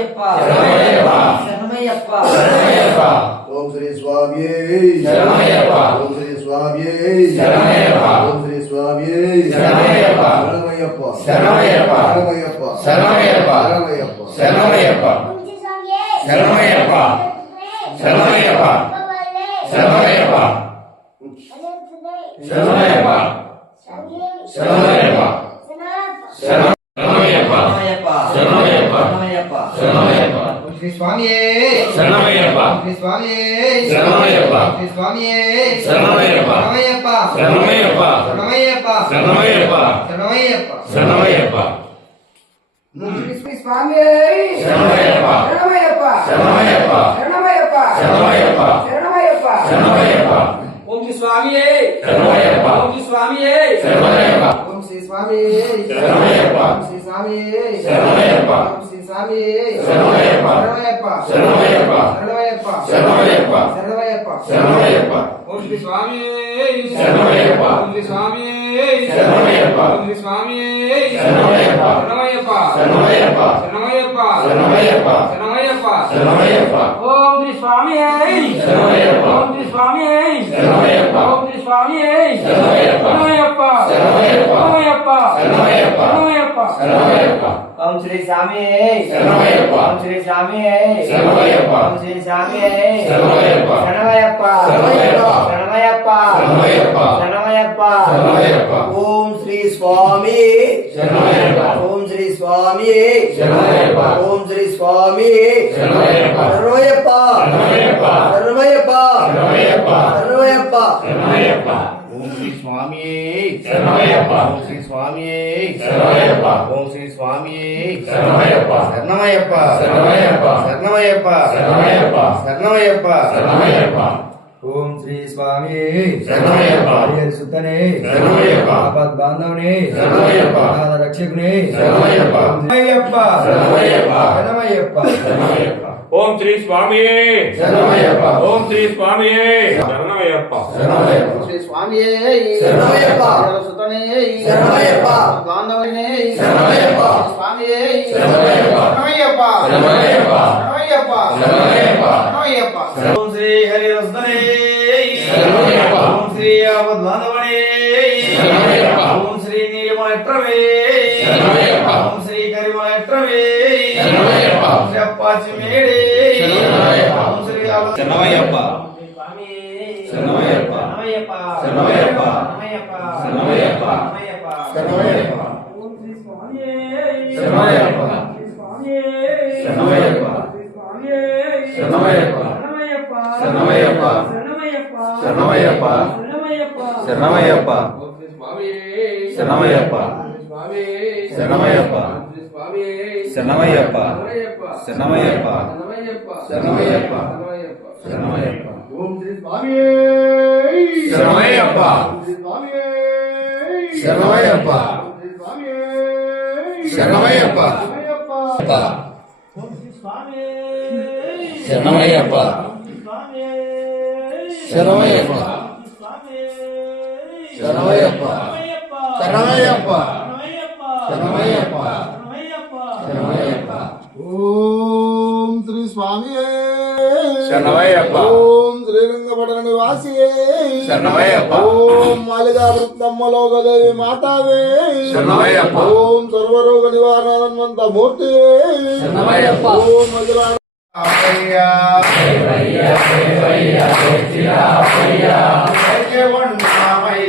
శరణమయ్యప్ప శరణమయ్యప్ప శరణమయ్యప్ప శరణమయ్యప్ప శరణమయ్యప్ప ఓం శ్రీ స్వామి శరణమయ్యప్ప ఓం శ్రీ స్వామి శరణమయ్యప్ప ఓం శ్రీ స్వామి శరణమయ్యప్ప శరణమయ్యప్ప శరణమయ్యప్ప శరణమయ్యప్ప శరణమయ్యప్ప శరణమయ్యప్ప శరణమయ్యప్ప శరణమయ్యప్ప శరణమయ్యప్ప ಸ್ವಾಮಿಯೇ ಶರಣಮಯ್ಯಪ್ಪ ಶ್ರೀ ಸ್ವಾಮಿಯೇ ಶರಣಮಯ್ಯಪ್ಪ ಶ್ರೀ ಸ್ವಾಮಿಯೇ ಶರಣಮಯ್ಯಪ್ಪ ಶರಣಮಯ್ಯಪ್ಪ ಶರಣಮಯ್ಯಪ್ಪ ಶರಣಮಯ್ಯಪ್ಪ ಶರಣಮಯ್ಯಪ್ಪ ಶರಣಮಯ್ಯಪ್ಪ ಶ್ರೀ ಸ್ವಾಮಿಯೇ ಶರಣಮಯ್ಯಪ್ಪ ಶರಣಮಯ್ಯಪ್ಪ ಶರಣಮಯ್ಯಪ್ಪ ಶರಣಮಯ್ಯಪ್ಪ ಶರಣಮಯ್ಯಪ್ಪ ಶರಣಮಯ್ಯಪ್ಪ ಶರಣಮಯ್ಯಪ್ಪ ಓಂ ಶ್ರೀ ಸ್ವಾಮಿಯೇ ಶರಣಮಯ್ಯಪ್ಪ ಓಂ ಶ್ರೀ ಸ್ವಾಮಿಯೇ ಶರಣಮಯ್ಯಪ್ಪ ಓಂ ಶ್ರೀ ಸ್ವಾಮಿಯೇ ಶರಣಮಯ್ಯಪ್ಪ ಶ್ರೀ ಸ್ವಾಮಿಯೇ ಶರಣಮಯ್ಯಪ್ಪ స్వామియే శరణమయ్యప్ప శరణమయ్యప్ప శరణమయ్యప్ప శరణమయ్యప్ప శరణమయ్యప్ప శరణమయ్యప్ప ఓం శ్రీ స్వామియే శరణమయ్యప్ప ఓం శ్రీ స్వామియే శరణమయ్యప్ప ఓం శ్రీ స్వామియే శరణమయ్యప్ప శరణమయ్యప్ప శరణమయ్యప్ప శరణమయ్యప్ప శరణమయ్యప్ప శరణమయ్యప్ప. ఓం శ్రీ స్వామియే శరణమయ్యప్ప. ఓం శ్రీ స్వామియే శరణమయ్యప్ప. ఓం శ్రీ స్వామియే శరణమయ్యప్ప. శరణమయ్యప్ప. శరణమయ్యప్ప. శరణమయ్యప్ప. శరణమయ్యప్ప. శరణమయ్యప్ప. ఓం శ్రీ స్వామియే శరణమయ్యప్ప. ఓం శ్రీ స్వామియే శరణమయ్యప్ప. ఓం శ్రీ స్వామియే శరణమయ్యప్ప. శరణమయ్యప్ప. శరణమయ్యప్ప. శరణమయప్ప శరణమయప్ప ఓం శ్రీ స్వామి. ఓం శ్రీ స్వామి. ఓం శ్రీ స్వామి. శరణమయప్ప శరణమయప్ప శరణమయప్ప ఓం శ్రీ స్వామి ఓం శ్రీ స్వామి ఓం శ్రీ స్వామి శరణమయప్ప శరణమయప్ప శరణమయప్ప శరణమయప్ప శరణమయప్ప ఓం శ్రీ స్వామి. సుద్దనే ఆపద్ బాంధవుని పాద రక్షకుని ఓం శ్రీ స్వామి ఓం శ్రీ స్వామి స్వామి శరణమయ్యప్ప. శరణమయ్యప్ప శరణమయ్యప్ప. శరణమయ్యప్ప ఓం శ్రీ హరి రసుతనే శరణమయ్యప్ప. ఓం శ్రీ ఆపద్ బాంధవుని శరణమయ్యప్ప. ఓం శ్రీ నీలిమలెట్రవే శరణమయ్యప్ప. ఓం శ్రీ కరిమలెట్రవే శరణమయ్యప్ప. ఓం శ్రీ అప్పాచి మేడే శరణమయ్యప్ప. ఓం శ్రీ ఆపద్ శరణమయ్యప్ప. శరణమయ్యప్ప. శరణమయ్యప్ప. శరణమయ్యప్ప. శరణమయ్యప్ప. శరణమయ్యప్ప. శరణమయ్యప్ప. శరణమయ్యప్ప. శరణమయ్యప్ప. శరణమయ్యప్ప. శరణమయ్యప్ప. శరణమయ్యప్ప. శరణమయ్యప్ప. శరణమయ్యప్ప. శరణమయ్యప్ప. శరణమయ్యప్ప. శరణమయ్యప్ప. ఓం శ్రీ స్వామి శరణమయ్యప్ప. శ్రీ శరణమయ్యప్ప. శరణమయ్యప్ప. శరణమయ్యప్ప. శరణమయ్యప్ప. శరణమయ్యప్ప. శరణమయ్యప్ప. శరణమయ్యప్ప. శరణమయ్యప్ప. ఓం శ్రీ స్వామి శరణమయ్యప్ప. ఓం శ్రీ శ్రీరంగపట్టణ నివాసియే శరణమయ్యప్ప. ఓం మాలిగా వృత్తమ్మలోకదేవి మాతావే శరణమయ్యప్ప. ఓం సర్వరోగ నివారణాన్వంత మూర్తి శరణమయ్యప్ప. ఓం మధురా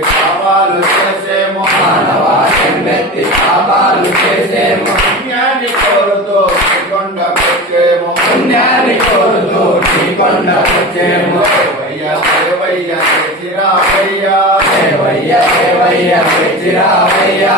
మెత్తి కావాలు చేసేమో. మానవాసం మెత్తి కావాలు చేసేమో పుణ్యాన్ని కోరుతూ కొండ వచ్చేమో పుణ్యాన్ని కోరుతూ కొండ పెట్టేమో దేవయ్య దేవయ్య తెచ్చిరావయ్యా దేవయ్య దేవయ్య తెచ్చిరావయ్యా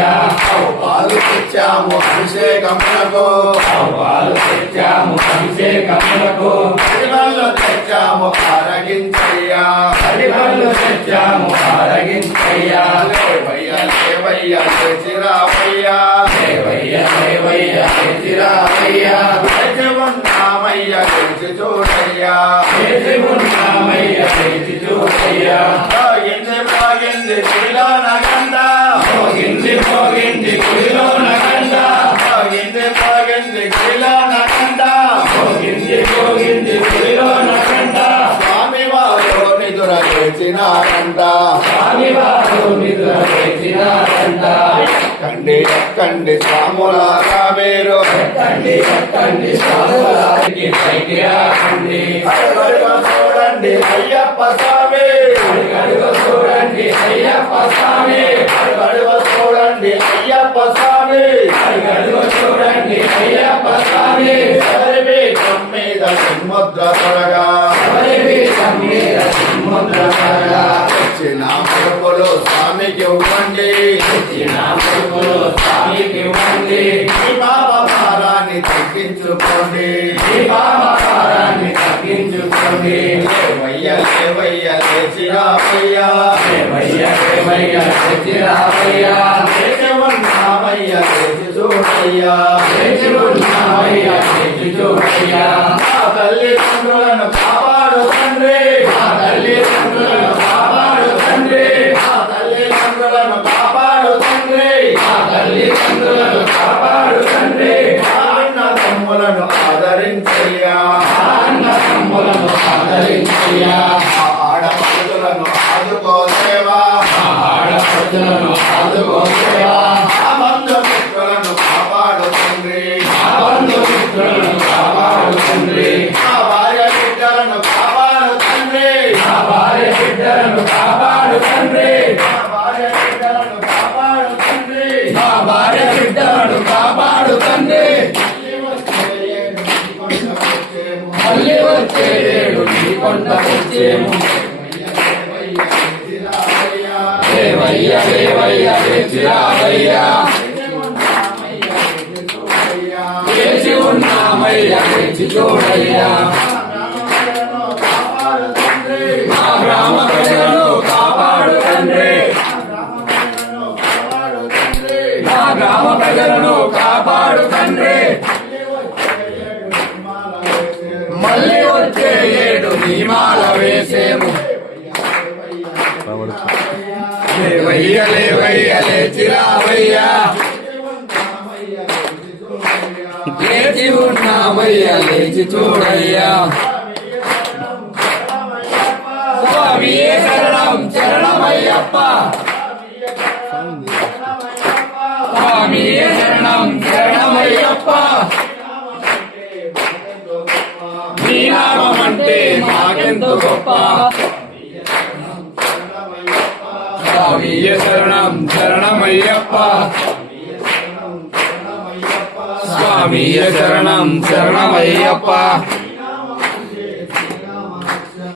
ఆరగించయ్యా పాలు తెచ్చాము అభిషేకమునకు. పాలు తెచ్చాము అభిషేకమునకు. అడివల్లో తెచ్చాము ఆరగించయ్యా. అడివల్లో తెచ్చాము ఆరగించయ్యా. లేవయ్య లేవయ్య తెచ్చిరావయ్యా లేవయ్య లేవయ్య తెచ్చిరావయ్యా తెచ్చి ఉన్నామయ్య తెచ్చి చూడయ్యా తెచ్చి ఉన్నామయ్య తెచ్చి చూడయ్యా పోగింది పోగింది గుడిలో నగండ లేచినారంట కండి కండి స్వాములారా మీరు కండి కండి స్వాములారికి పైకి రాకండి చూడండి అయ్యప్ప స్వామి. చూడండి అయ్యప్ప స్వామి. చూడండి అయ్యప్ప స్వామి. చూడండి అయ్యప్ప స్వామి. ఎవరి పీఠం మీద ముద్ర తొడగా ఎవరి పీఠం మీద ముద్ర తొడగా వచ్చిన పురుపులు స్వామికి ఇవ్వండి. వచ్చిన పురుపులు స్వామికి ఇవ్వండి. భారాన్ని తగ్గించుకోండి. భారాన్ని తగ్గించుకోండి. లేవయ్య లేవయ్య లేచిరావయ్యా లేవయ్య లేవయ్య లేచిరావయ్యా లేచి ఉన్నామయ్య లేచి చూడయ్యా. లేచి ఉన్నామయ్య లేచి చూడయ్యా. తల్లిదండ్రులను కాపాడు తండ్రి. వేచి ఉన్నామయ్యా వేచి చూడయ్యా మా గ్రామ ప్రజలను కాపాడు తండ్రి మా గ్రామ ప్రజలను కాపాడు తండ్రి మళ్ళీ వచ్చే ఏడు నియమాల వేసేము. లేచి ఉన్నామయ్యా లేచి చూడయ్యా స్వామియే శరణం శరణమయ్యప్ప స్వామియే శరణం శరణమయ్యప్ప స్వామియే శరణం శరణమయ్యప్ప స్వామియే శరణం శరణమయ్యప్ప